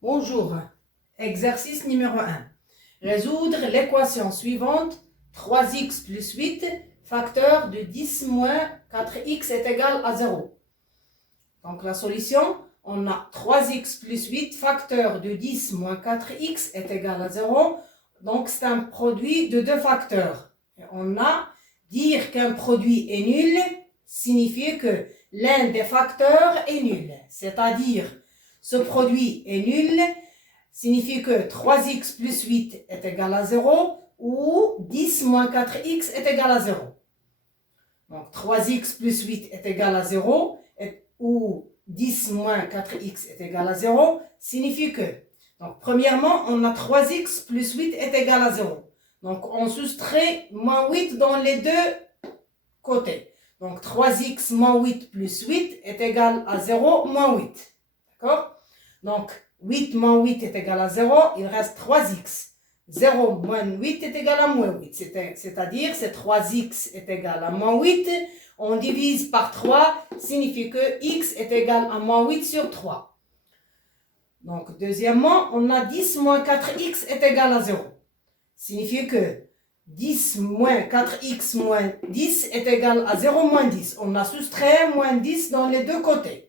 Bonjour. Exercice numéro 1. Résoudre l'équation suivante. 3x plus 8, facteur de 10 moins 4x est égal à 0. Donc la solution, on a 3x plus 8, facteur de 10 moins 4x est égal à 0. Donc c'est un produit de deux facteurs. Et on a dire qu'un produit est nul signifie que l'un des facteurs est nul. C'est-à-dire, ce produit est nul signifie que 3x plus 8 est égal à 0 ou 10 moins 4x est égal à 0. Donc 3x plus 8 est égal à 0 ou 10 moins 4x est égal à 0 signifie que, donc premièrement, on a 3x plus 8 est égal à 0. Donc on soustrait moins 8 dans les deux côtés. Donc 3x moins 8 plus 8 est égal à 0 moins 8. D'accord? Donc 8 moins 8 est égal à 0, il reste 3x. 0 moins 8 est égal à moins 8. C'est-à-dire, c'est 3x est égal à moins 8. On divise par 3, signifie que x est égal à moins 8 sur 3. Donc, deuxièmement, on a 10 moins 4x est égal à 0. Signifie que 10 moins 4x moins 10 est égal à 0 moins 10. On a soustrait moins 10 dans les deux côtés.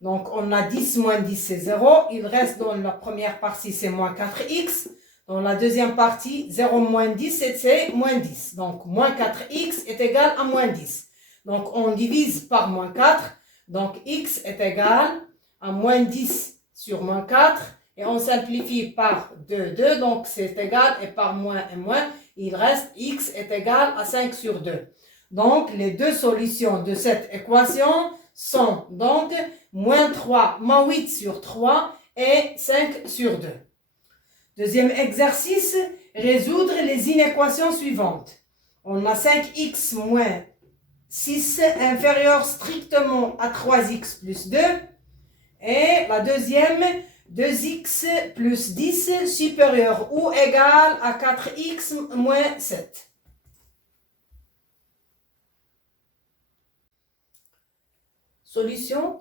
Donc, on a 10 moins 10, c'est 0. Il reste dans la première partie, c'est moins 4x. Dans la deuxième partie, 0 moins 10, c'est moins 10. Donc, moins 4x est égal à moins 10. Donc, on divise par moins 4. Donc, x est égal à moins 10 sur moins 4. Et on simplifie par 2. Donc, c'est égal et par moins et moins. Il reste x est égal à 5 sur 2. Donc, les deux solutions de cette équation sont donc moins 3, moins 8 sur 3 et 5 sur 2. Deuxième exercice, résoudre les inéquations suivantes. On a 5x moins 6 inférieur strictement à 3x plus 2. Et la deuxième, 2x plus 10 supérieur ou égal à 4x moins 7. Solution.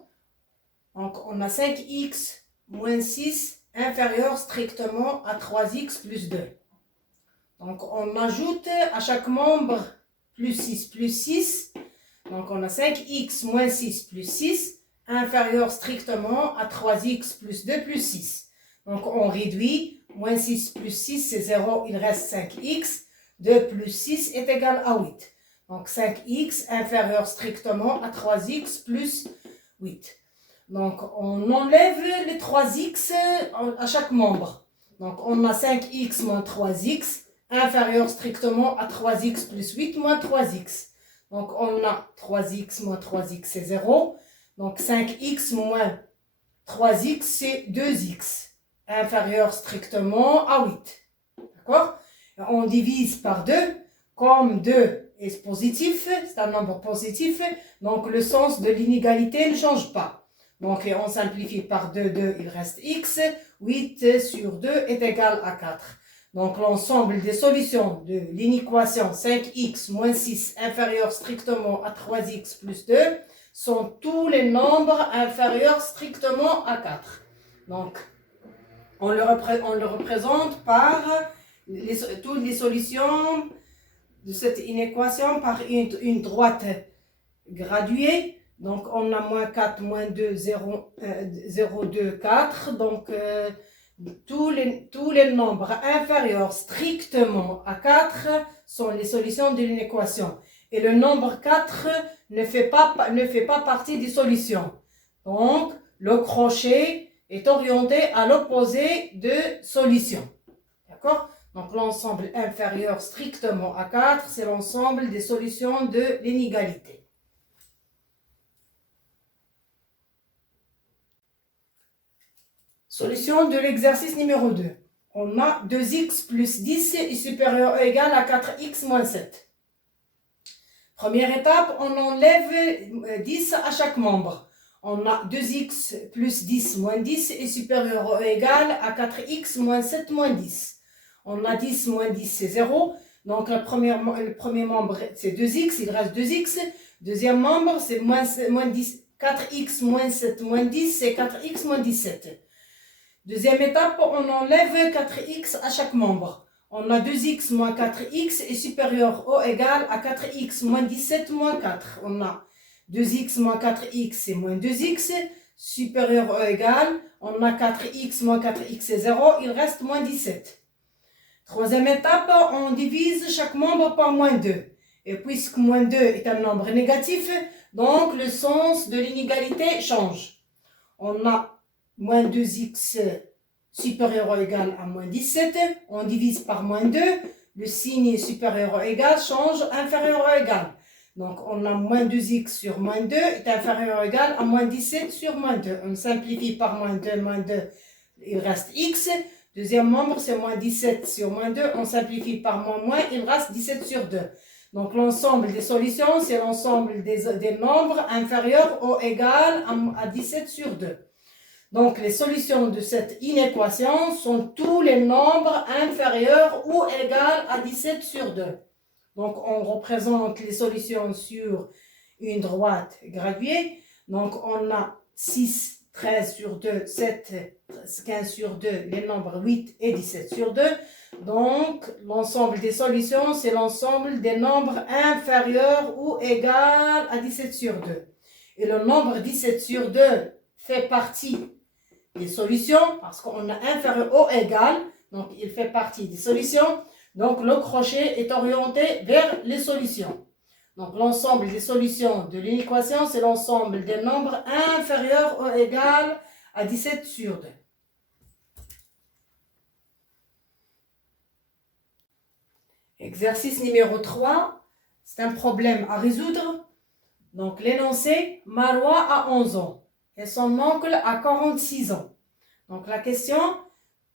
Donc, on a 5x moins 6 inférieur strictement à 3x plus 2. Donc, on ajoute à chaque membre plus 6. Donc, on a 5x moins 6 plus 6 inférieur strictement à 3x plus 2 plus 6. Donc, on réduit. Moins 6 plus 6, c'est 0. Il reste 5x. 2 plus 6 est égal à 8. Donc, 5x inférieur strictement à 3x plus 8. Donc, on enlève les 3x à chaque membre. Donc, on a 5x moins 3x inférieur strictement à 3x plus 8 moins 3x. Donc, on a 3x moins 3x, c'est 0. Donc, 5x moins 3x, c'est 2x inférieur strictement à 8. D'accord? On divise par 2. Comme 2 est positif, c'est un nombre positif, donc le sens de l'inégalité ne change pas. Donc, on simplifie par 2, il reste x. 8 sur 2 est égal à 4. Donc, l'ensemble des solutions de l'inéquation 5x moins 6 inférieur strictement à 3x plus 2 sont tous les nombres inférieurs strictement à 4. Donc, on le représente par toutes les solutions de cette inéquation par une droite graduée. Donc, on a moins 4, moins 2, 0, 2, 4. Donc, tous les nombres inférieurs strictement à 4 sont les solutions de l'inéquation. Et le nombre 4 ne fait pas partie des solutions. Donc, le crochet est orienté à l'opposé de solution. D'accord? Donc, l'ensemble inférieur strictement à 4, c'est l'ensemble des solutions de l'inégalité. Solution de l'exercice numéro 2. On a 2x plus 10 est supérieur ou égal à 4x moins 7. Première étape, on enlève 10 à chaque membre. On a 2x plus 10 moins 10 est supérieur ou égal à 4x moins 7 moins 10. On a 10 moins 10, c'est 0. Donc, le premier membre, c'est 2x, il reste 2x. Deuxième membre, c'est moins 10, 4x moins 7 moins 10, c'est 4x moins 17. Deuxième étape, on enlève 4x à chaque membre. On a 2x moins 4x est supérieur ou égal à 4x moins 17 moins 4. On a 2x moins 4x et moins 2x supérieur ou égal. On a 4x moins 4x est 0, il reste moins 17. Troisième étape, on divise chaque membre par moins 2. Et puisque moins 2 est un nombre négatif, donc le sens de l'inégalité change. On a moins 2x supérieur ou égal à moins 17, on divise par moins 2, le signe supérieur ou égal change inférieur ou égal. Donc on a moins 2x sur moins 2 est inférieur ou égal à moins 17 sur moins 2. On simplifie par moins 2, il reste x. Deuxième membre c'est moins 17 sur moins 2, on simplifie par moins, il reste 17 sur 2. Donc l'ensemble des solutions c'est l'ensemble des nombres inférieurs ou égal à 17 sur 2. Donc, les solutions de cette inéquation sont tous les nombres inférieurs ou égaux à 17 sur 2. Donc, on représente les solutions sur une droite graduée. Donc, on a 6, 13 sur 2, 7, 15 sur 2, les nombres 8 et 17 sur 2. Donc, l'ensemble des solutions, c'est l'ensemble des nombres inférieurs ou égaux à 17 sur 2. Et le nombre 17 sur 2 fait partie des solutions, parce qu'on a inférieur ou égal, donc il fait partie des solutions, donc le crochet est orienté vers les solutions. Donc l'ensemble des solutions de l'inéquation, c'est l'ensemble des nombres inférieurs ou égal à 17 sur 2. Exercice numéro 3, c'est un problème à résoudre. Donc l'énoncé, Marwa a 11 ans et son oncle a 46 ans. Donc la question,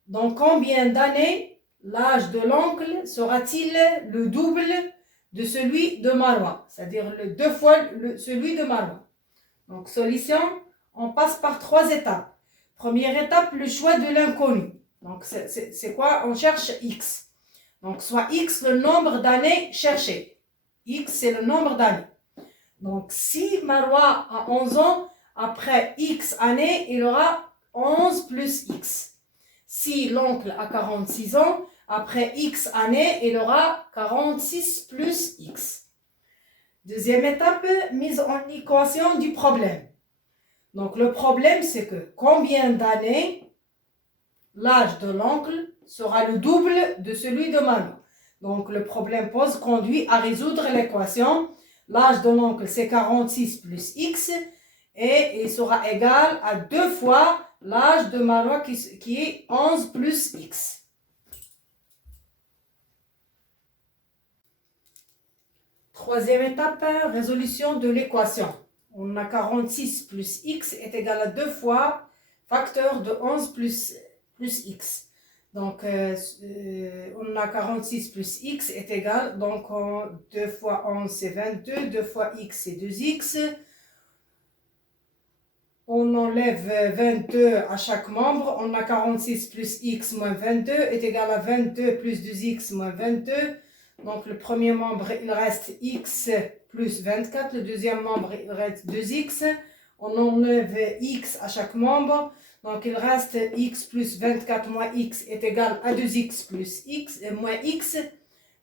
dans combien d'années l'âge de l'oncle sera-t-il le double de celui de Marwa? C'est-à-dire deux fois celui de Marwa. Donc solution, on passe par 3 étapes. Première étape, le choix de l'inconnu. Donc c'est quoi? On cherche x. Donc soit x le nombre d'années cherchées. X c'est le nombre d'années. Donc si Marwa a 11 ans, après x années, il aura 11 plus x. Si l'oncle a 46 ans, après x années, il aura 46 plus x. Deuxième étape, mise en équation du problème. Donc le problème, c'est que combien d'années l'âge de l'oncle sera le double de celui de Marwa. Donc le problème conduit à résoudre l'équation. L'âge de l'oncle, c'est 46 plus x et il sera égal à 2 fois l'âge de Marwa qui est 11 plus x. Troisième étape, résolution de l'équation. On a 46 plus x est égal à 2 fois facteur de 11 plus x. Donc, on a 46 plus x est égal, donc 2 fois 11 c'est 22, 2 fois x c'est 2x. On enlève 22 à chaque membre, on a 46 plus x moins 22 est égal à 22 plus 2x moins 22. Donc le premier membre il reste x plus 24, le deuxième membre il reste 2x. On enlève x à chaque membre. Donc, il reste x plus 24 moins x est égal à 2x plus x et moins x.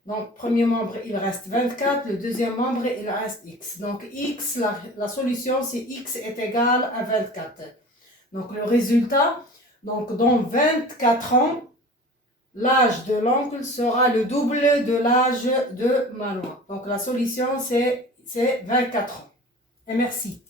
Donc, premier membre, il reste 24. Le deuxième membre, il reste x. Donc, x, la solution, c'est x est égal à 24. Donc, le résultat, donc dans 24 ans, l'âge de l'oncle sera le double de l'âge de Marwa. Donc, la solution, c'est 24 ans. Et merci.